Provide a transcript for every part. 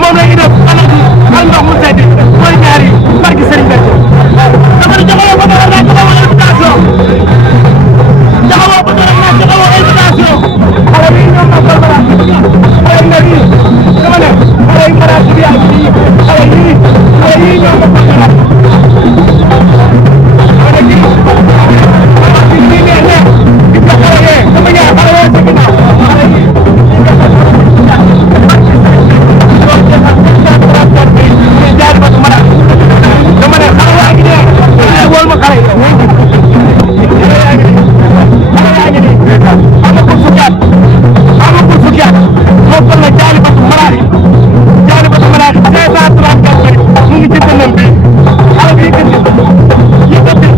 moom la ñu def alatu ak ndox mu sedd mooy ñaari barki Serigne Béthio dama ne joxaloo ko dara naa joxaloo invitation joxaloo ko dara naa joxaloo invitation xale yi ñoom ñoo ko dara xale yi nag yi dama ne xale yi mara ci biir yi xale yi ñoo ko dara dama ne kii lii neex neex di ko xale yee dama ñaar xale yee sa ginnaaw xale yi dama ne xale yaa ngi ne wol ma xale amagul fukki at moo toll na Jaalibatu Maraaxib 534 mu ngi ci dënnam bi xale bi yëkkati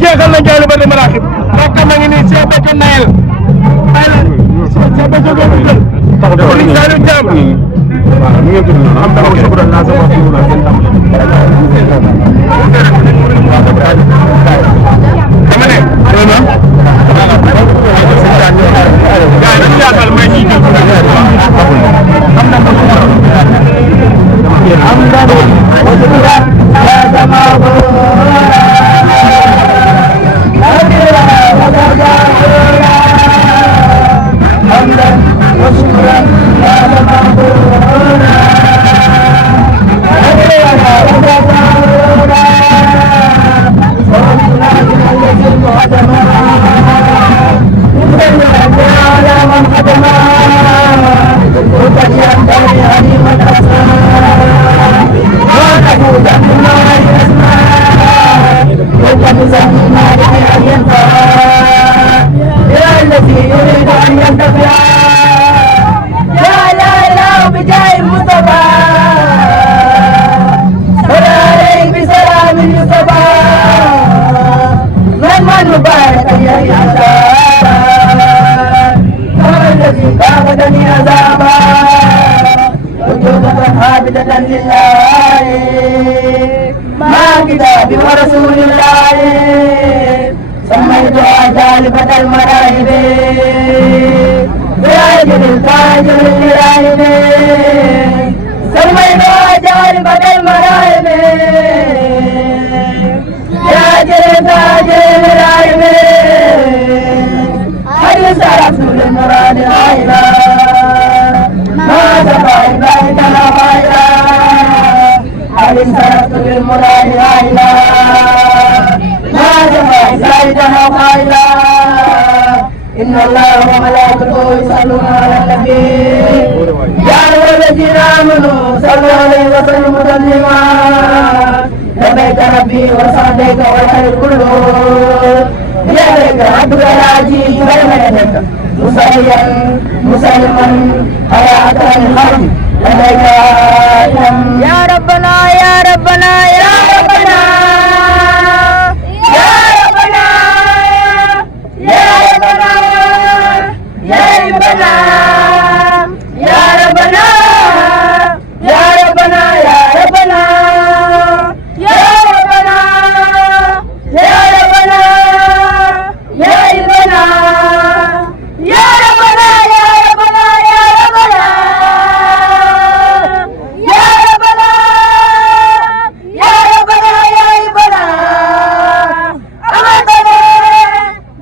jeexal na Jaalibatu Maraaxib rakkam a ngi nii Cheikh Béthio Nayel Cheikh Béthio Serigne Saliou Thiam برسول الله سميتها جالبة المراهب براجل الفاجر للراهب سميتها جالبة المراهب براجل الفاجر للراهب هل سرفت للمراد غيرا ما سبع البيت لا غيرا هل سرفت للمراد غيرا ما سبع زيدنا غيرا إن الله وملائكته يصلون على النبي يا أيها الذين آمنوا صلوا عليه وسلموا تسليما لبيك ربي وسعديك والخير كله بيدك عبدك العزيز بين يديك مصليا مسلما على أكرم الخلق لبيك يا ربنا يا ربنا يا ربنا يا ربنا يا ربنا يا ربنا يا ربنا يا ربنا يا ربنا يا ربنا يا ربنا يا ربنا يا ربنا يا ربنا يا ربنا يا ربنا يا ربنا يا ربنا أمرتنا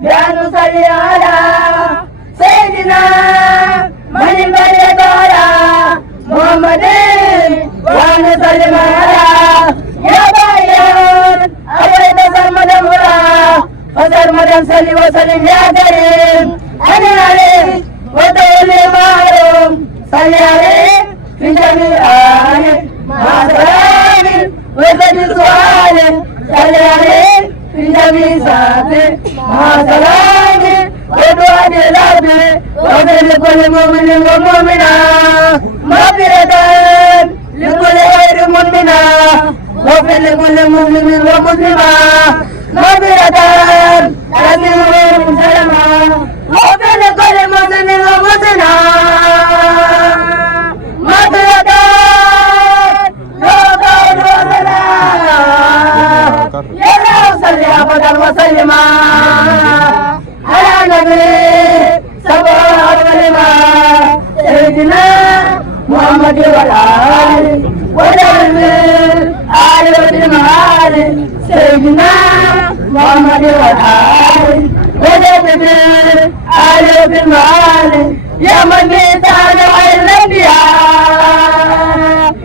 بأن نصلي على سيدنا من البرية على محمد وأن نسلم على يا بايان أبيت سرمدا مرا فسرمدا صلي وسلم يا كريم أنا عليه وتولي معروم صلي عليه في جميع آله مع سلام وزد سؤال صلي عليه في جميع ساعته مع سلام ودعاء الأرض وفي لكل مؤمن ومؤمنة مغفرة لكل غير مؤمنة وفي لكل مسلم ومسلمة مغفرة لكل غير مسلمة وفي لكل مسلم ومسلمة مغفرة لا قول ولا يا الله صل أبدا وسلم على نبي سبع كلمة سيدنا محمد والآل والأمير آل والمال سيدنا محمد والآل والأمير آل والمال يا من بيتان غير الأنبياء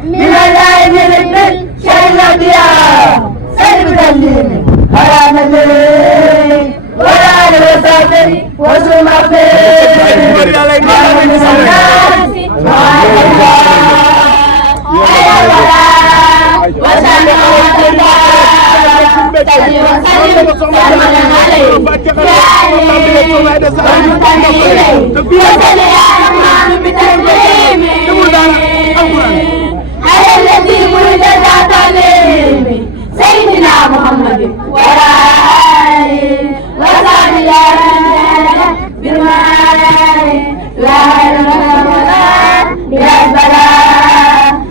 من العين للبل شيء الأنبياء سيد تسليم على نبي ولا لوساتي وسمع على الذي ولد ذات سيدنا محمد ولا وصحبه بالمال لا إله إلا الله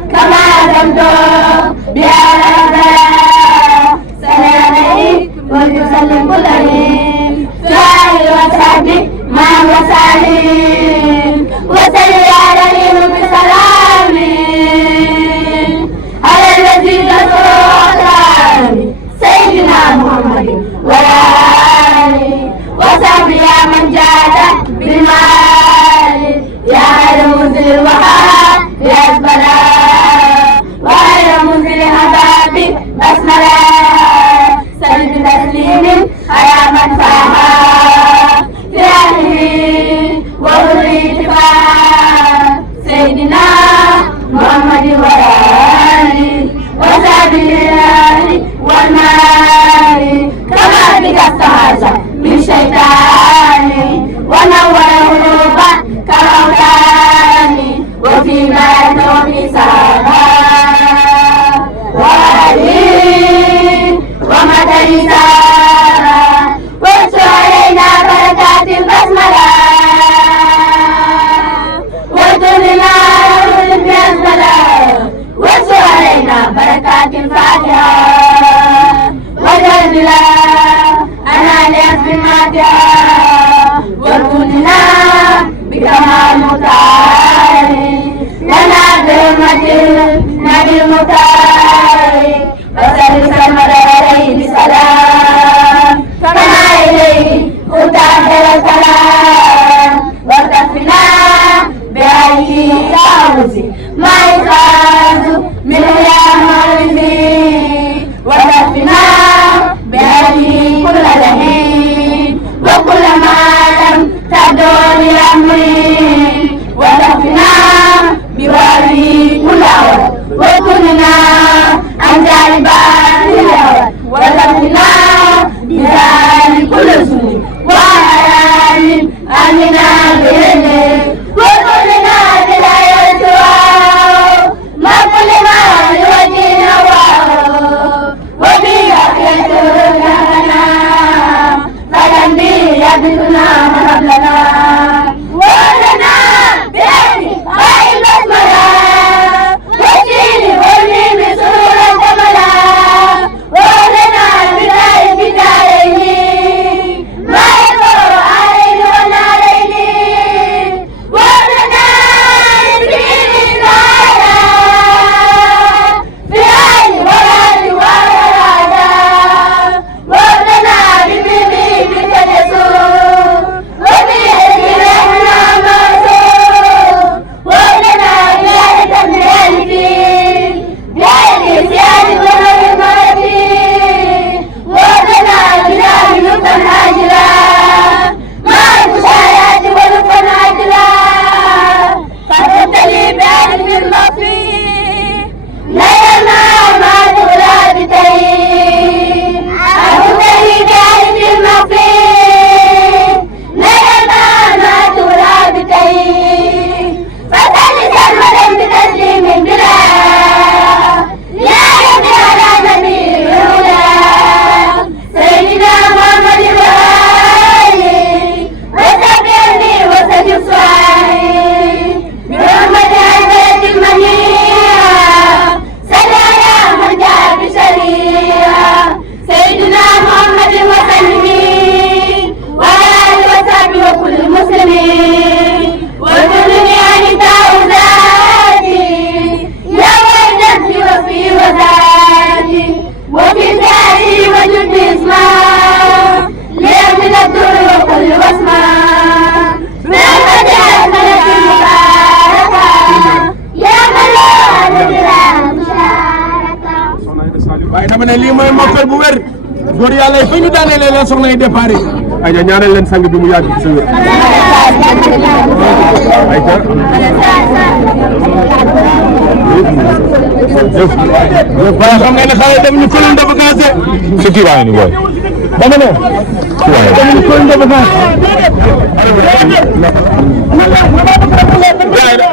وكلنا عن جانبات الهوى وذنبنا بذلك كل سوء وحرام أمنا بهنك وكلنا بلا يسوع ما كل ما لوجهنا وبيا يسرنا فلن بي يبدنا قبلنا ولنا بأهل غير البسملة والدين والميم سرورا كملا ولنا بداية بدايين ما يدور عليه ونارين ولنا بدين العالى بأهل ولد وولدا ولنا بميم بتجسور وبأهل رحنا مرسول ولنا بأهل تمرين بأهل سياد ونور مرتين ولنا بأهل نطا هاجرا مع المشايات ونطا هاجرا فقلت لي بأهل من مصري ليلنا ما تغلى بتين أقلت لي بأهل من مصري ليلنا ما تغلى بتين فسأل سلمة بتسليم بلا لا يدري على نبي الهدى سيدنا محمد وآله وسبحانه وسلم صحيح برحمة عزة المنيعة صلى على من جاء بشريعة سيدنا محمد وسلم وعلى آله وصحبه وكل المسلمين وكلني عن تعوذاتي يا ويلتي وفي وذاتي وفي ذاتي وجد اسمه لي من الدر وكل واسمه برحمة أحمد المباركة يا من لا نذر مشاركة. waaye dama ne lii mooy mokkal bu wér góor yàlla yi fa ñu daanelee leen soxna yi départ yi ay ja ñaanal leen sang bi mu yàgg ci sa wér ay ja waaye xam nga ne xale dem ñu commune de vacances si kii baa ngi nii booy. dama ne dem ñu commune de vacances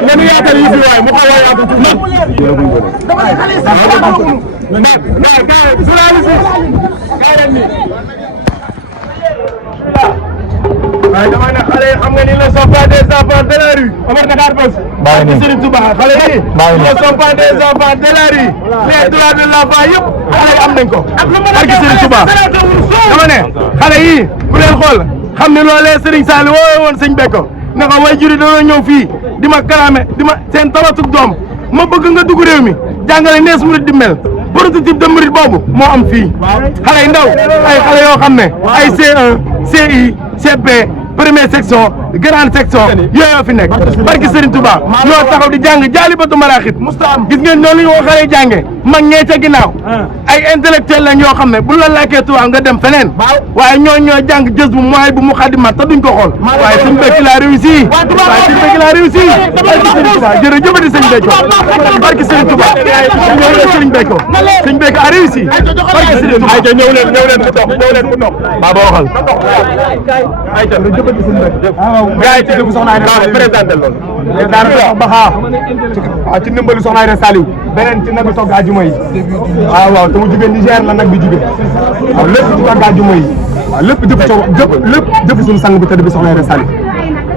nanu yaatal yi fi waay mu xaw a yaatu waaye dama ne xale yi xam nga ni ne sont pas des enfants de la rue Omar Dakar Buzz. bàyyi nañu Serigne Touba xale yi ne sont pas des enfants de la rue les droits de l'enfant yëpp xale yi am nañ ko. ak Serigne Touba dama ne xale yi ku leen xool xam ne loolee Serigne Sall woowe woon sëñ Bekko ne ko way juri dañoo ñëw fii di ma kalaame di ma seen tabatuk doom ma bëgg nga dugg réew mi jàngale nees murid di mel prototype de murid boobu moo am fii xale yu ndaw ay xale yoo xam ne ay C1 CI CP première section grande section yooyu fi nekk barki Serigne Touba ñoo taxaw di jàng jaalibatu maraaxib gis ngeen noonu ñu ko xale yi jànge mag ñee ca ginnaaw ay intellectuel lañ yoo xam ne bu la lakkee tubaab nga dem feneen waaye ñoo jàng jës bu mooy bu mu xadimat te duñ ko xool waaye sëñ Bekki laa réussi waaye sëñ Bekki laa réussi barki Serigne Touba jërëjëfati sëñ Bekko barki Serigne Touba ñëw leen Serigne Bekko sëñ Bekko a réussi barki Serigne Touba ayca ñëw leen mu dox baba waxal ayca lu jëfati sëñ Bekko gaa yi ci dëgg soxna Aïda présenté loolu daanaka baxaa waaw ci ndimbalu soxna Aïda Saliou beneen ci nag bi togg àjjuma yi waaw te mu jugee Niger la nag bi jugee waaw lépp ci togg àjjuma yi waaw lépp jëf suñu sang bu tëdd bi soxna Aïda Saliou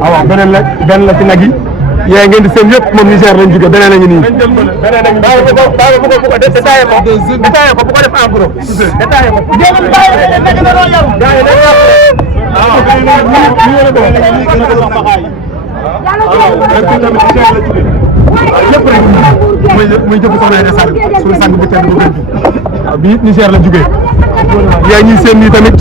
waaw beneen la ci nag yi yee ngeen di seen yëpp moom Niger lañ jugee beneen a ngi nii bu ko détaillé ko bu ko def en gros détaillé lépp rek muy jëf soxna Aïda Saliou suñu sang bu tedd bu gën bi bi Niger la jugee yaa ñuy seen nii tamit